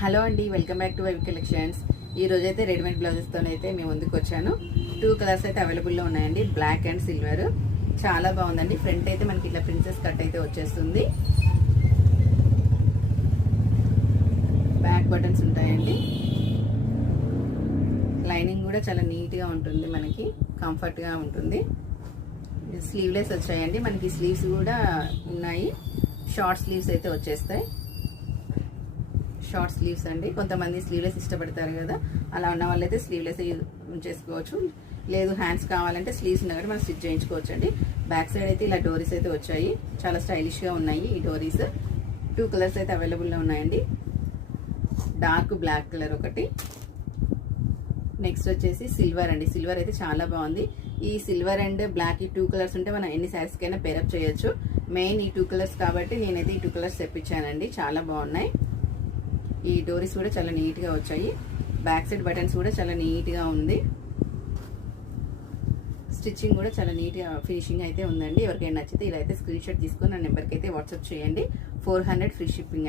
Hello అండి, welcome back to Vive collections. ఈ రోజైతే రెడీమేడ్ బ్లౌజెస్తోనైతే మేము ముందుకు వచ్చాను. 2 కలర్స్ అయితే అవైలబుల్లో ఉన్నాయండి, బ్లాక్ అండ్ సిల్వర్. చాలా బాగుందండి. ఫ్రంట్ అయితే మనకి ఇట్లా ప్రిన్సెస్ కట్ అయితే వచ్చేస్తుంది. బ్యాక్ బటన్స్ ఉంటాయండి. లైనింగ్ కూడా చాలా నీట్గా ఉంటుంది, మనకి కంఫర్ట్గా ఉంటుంది. స్లీవ్లెస్ వచ్చాయండి, మనకి స్లీవ్స్ కూడా ఉన్నాయి. షార్ట్ స్లీవ్స్ అయితే వచ్చేస్తాయి. షార్ట్ స్లీవ్స్ అండి. కొంతమంది స్లీవ్లెస్ ఇష్టపడతారు కదా, అలా ఉన్న వాళ్ళైతే స్లీవ్లెస్ చేసుకోవచ్చు. లేదు హ్యాండ్స్ కావాలంటే స్లీవ్స్ ఉన్న మనం స్టిచ్ చేయించుకోవచ్చు అండి. బ్యాక్ సైడ్ అయితే ఇలా డోరీస్ అయితే వచ్చాయి, చాలా స్టైలిష్గా ఉన్నాయి ఈ డోరీస్. 2 కలర్స్ అయితే అవైలబుల్లో ఉన్నాయండి. డార్క్ బ్లాక్ కలర్ ఒకటి, నెక్స్ట్ వచ్చేసి సిల్వర్ అండి. సిల్వర్ అయితే చాలా బాగుంది. ఈ సిల్వర్ అండ్ బ్లాక్ ఈ 2 కలర్స్ ఉంటే మనం ఎన్ని శారీస్ కైనా పేరప్ చేయొచ్చు. మెయిన్ ఈ 2 కలర్స్ కాబట్టి నేనైతే ఈ 2 కలర్స్ తెప్పించానండి. చాలా బాగున్నాయి. ఈ డోరీస్ కూడా చాలా నీట్గా వచ్చాయి. బ్యాక్ సైడ్ బటన్స్ కూడా చాలా నీట్గా ఉంది. స్టిచ్చింగ్ కూడా చాలా నీట్గా ఫినిషింగ్ అయితే ఉందండి. ఎవరికైనా నచ్చితే ఇలా అయితే స్క్రీన్ షాట్ తీసుకొని నా నెంబర్కి అయితే వాట్సాప్ చేయండి. 400 ఫ్రీ షిప్పింగ్.